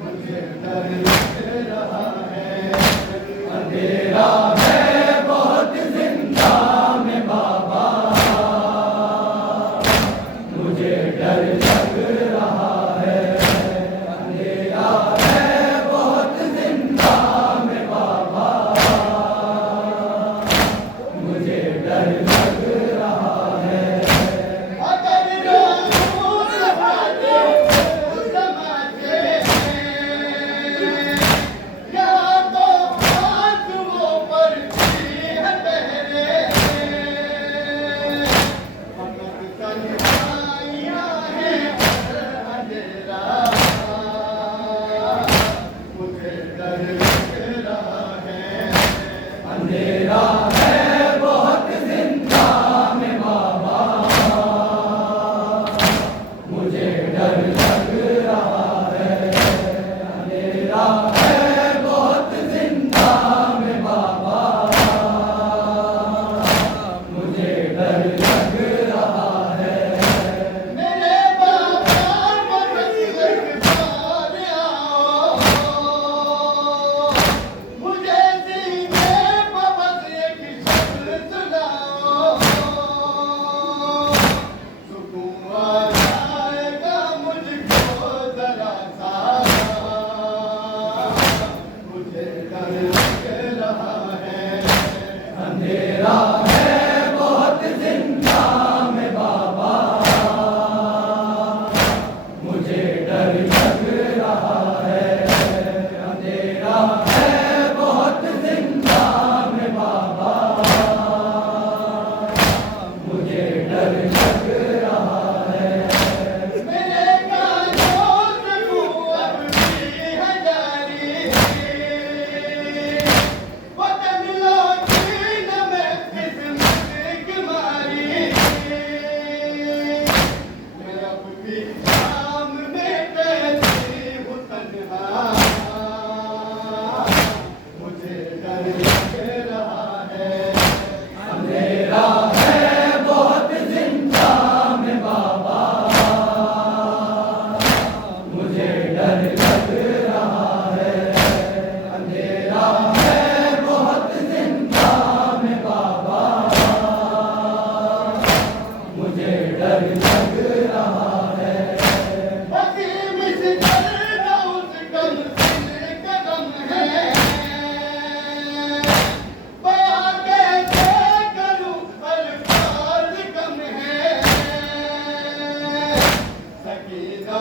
मुझे डर लग रहा है, अंधेरा है बहुत जिंदा में बाबा, मुझे डर लग रहा है, अंधेरा है बहुत जिंदा में बाबा, मुझे डर लग रहा है। अंधेरा है बहुत जिंदा में बाबा, मुझे डर लग रहा है, अंधेरा है बहुत जिंदा में बाबा, मुझे डर लग रहा है। मेरे बाबा एक बार आओ, मुझे अंधेरा है बहुत जिंदा में बाबा, मुझे डर लग रहा है, अंधेरा है बहुत जिंदा में बाबा, मुझे डर लग रहा है। मेरे कानों से अब भी है जारी, वतन लौटी न मैं किस्मत की मारी, मैं अब भी शाम में कैसी हूँ तन्हा, मुझे डर लग रहा है, अंधेरा है बहुत जिंदा में बाबा, मुझे डर लग रहा है, अंधेरा है बहुत जिंदा में बाबा, मुझे डर लग रहा है। वसीम से डरना उस गम से कदम है, बयां कैसे करूं अल्फाज कम है, सकीना